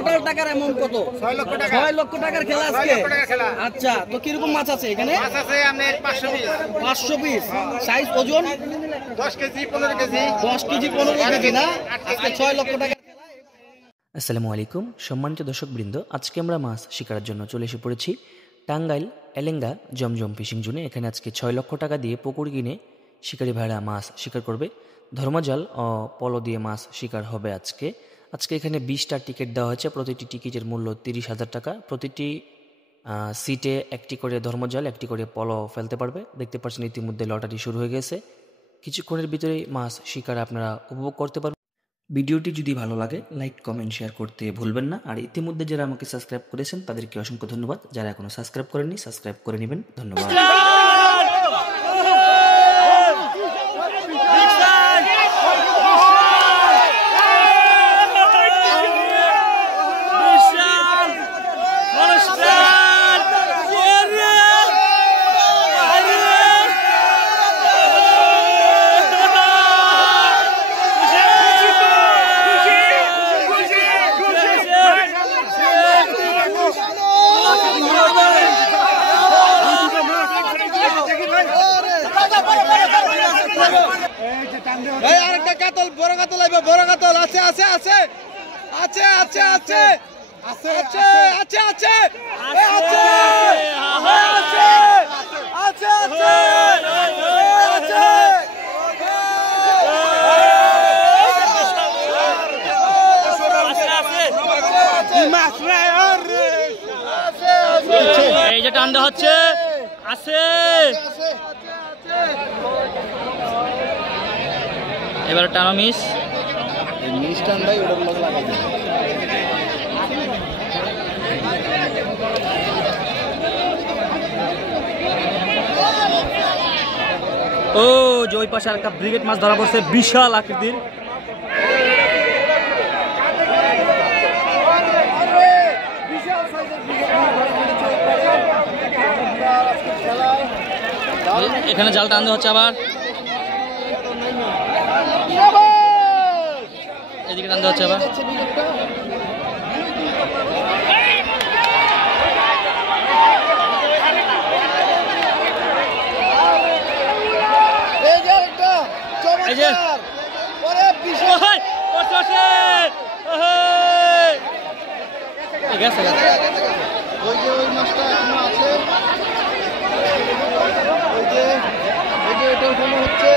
Total টাকার amount কত? 6 লক্ষ টাকা। 6 লক্ষ টাকার খেলা আজকে। 6 লক্ষ টাকার খেলা। আচ্ছা, তো কিরকম মাছ আছে এখানে? মাছ আছে আপনার 500 পিস। 500 পিস। সাইজ ওজন 10 কেজি 15 কেজি। 10 কেজি 15 কেজি না? আজকে 6 লক্ষ টাকা। আসসালামু আলাইকুম সম্মানিত দর্শকবৃন্দ, আজকে আমরা মাছ শিকারের জন্য চলে এসে পড়েছি টাঙ্গাইল এলেঙ্গা জমজম ফিশিং জোনে। এখানে আজকে 6 লক্ষ টাকা দিয়ে পুকুর কিনে শিকারি ভাইরা মাছ শিকার করবে। ধর্মজাল ও পলো দিয়ে মাছ শিকার হবে আজকে। এখানে 20টা টিকিট দেওয়া হয়েছে। প্রতিটি টিকিটের মূল্য 30,000 টাকা। প্রতিটি সিটে একটি করে ধর্মজাল, একটি করে পলো ফেলতে পারবে। দেখতে পাচ্ছেন ইতিমধ্যে লটারি শুরু হয়ে গেছে। কিছুক্ষণের ভিতরেই মাছ শিকার আপনারা উপভোগ করতে পারবেন। ভিডিওটি যদি ভালো লাগে লাইক কমেন্ট শেয়ার করতে ভুলবেন না। আর ইতিমধ্যে যারা আমাকে সাবস্ক্রাইব করেছেন তাদেরকে অসংখ্য ধন্যবাদ। যারা এখনো সাবস্ক্রাইব করেননি সাবস্ক্রাইব করে নেবেন। ধন্যবাদ। আরেকটা কাতল, বড় কাতল আইবে, বড় কাতল আছে আছে আছে আছে আছে আছে আছে আছে আছে আছে এই যে টান্ডা হচ্ছে আছে। এবার টানো মিস টান্ডাই ওটার লোক লাগাই দেবে। ও যে ওই পাশে একটা ব্রিগেড মাছ ধরা পড়ছে, বিশাল আকৃতির। এখানে জাল টানতে হচ্ছে, আবার এদিকে টানতে হচ্ছে আবার। এই যে গেছে ওই যে ওই মাছটা এখনো আছে, ওই যে এটা ওখানে হচ্ছে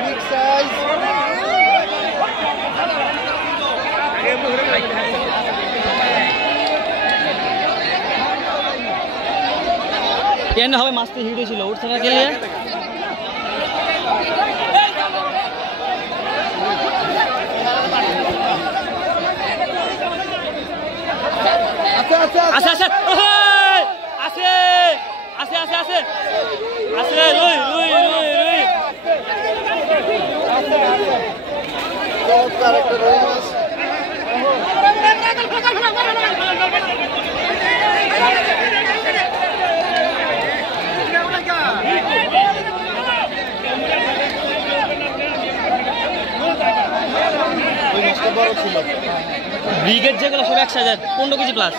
বিগ সাইজ। কেন হবে মাছটি হিট হয়েছিল উঠছে না গেলে। আছে আছে আছে আছে আছে আছে আছে আছে রুই রুই রুই রুই চমৎকার একটা রুই মাছ। ব্রিগেড যেগুলো সব 1,000 15 কেজি প্লাস।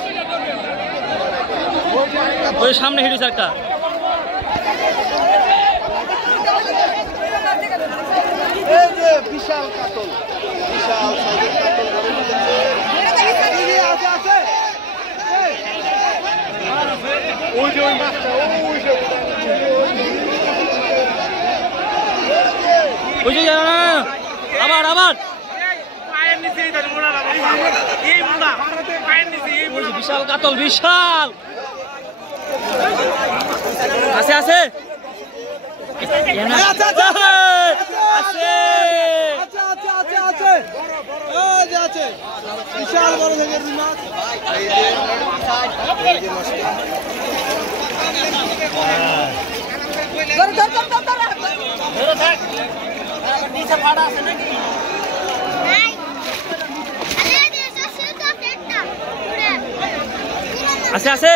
ওই সামনে হিডুস একটা বিশাল কাতল, বিশাল সাইজের কাতল। ওই যে ওই মাছটা, ওই যে আবার আবার বিশাল কাতল, বিশাল আছে আছে বিশাল বড় থেকে মাছ। আছে আছে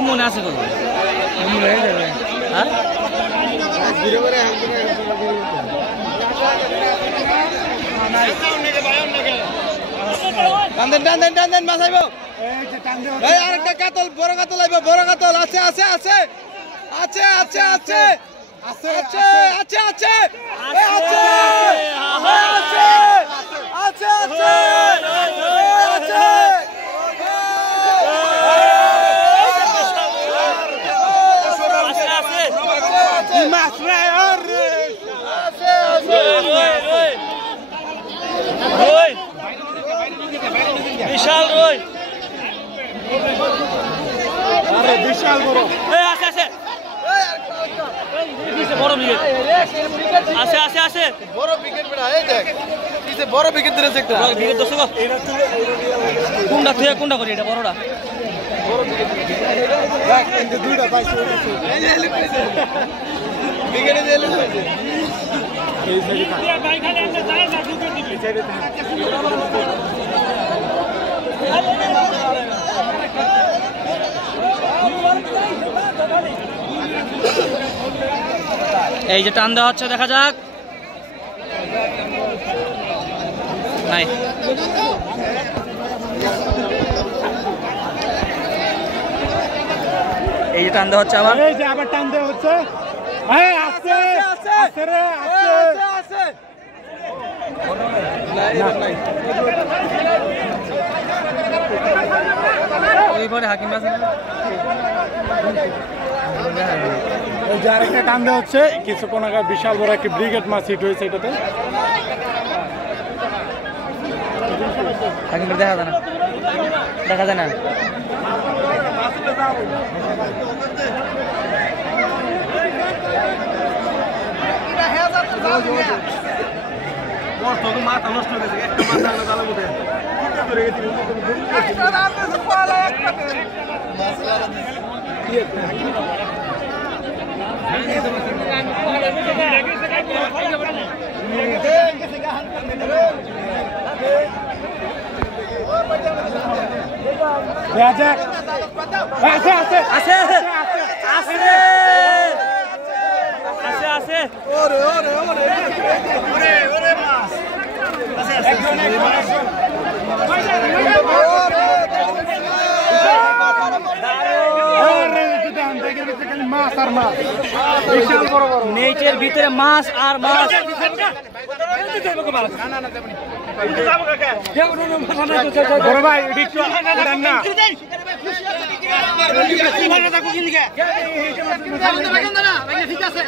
মনে আছে কোনো হ্যাঁ টান দেন বাঁচাইব এই আরেকটা কাতল বড় কাতল আইব বড় কাতল আছে আছে আছে আছে আছে আছে আছে আছে আছে আছে আছে আছে আছে বিশাল রই আরে বিশাল বড় আছে আছে বড় বিকেট আছে আছে আছে বড় উইকেট বেড়া এই দেখ পিছে বড় উইকেট দিয়েছে একটা বড় বিকেট দর্শক কোনটা থেকে কোনটা করি এটা বড়টা দেখ কিন্তু দুইটা পাইছে এই যে লিখছে উইকেটে দিয়ে লিখছে এই সাইডে ভাই খালি একটা যায় না উইকেট দিবি সাইডে এই যে টান দেওয়া হচ্ছে দেখা যাক নাই এই যে টান দেওয়া হচ্ছে আবার এই যে আবার টান দেওয়া হচ্ছে এই আছে আছে রে আছে আছে ওইবারে হাকিম আছে এই যে আরেকটা টান দেওয়া হচ্ছে কিছুক্ষণ আগে বিশাল বড় একটা ব্রিগেড মাছ হিট হয়েছে এটাতে হাকিম দেখা যায় না দেখা যায় না মাথা নষ্ট হয়ে গেছে একটা মাথা আলাদা আলাদা ধরে গেছে আছে আছে আছে আছে আছে আছে ওরে ওরে ওরে ওরে ওরে মাছ নেটের ভিতরে মাছ আর মাছ বড় ভাই ঠিক আছে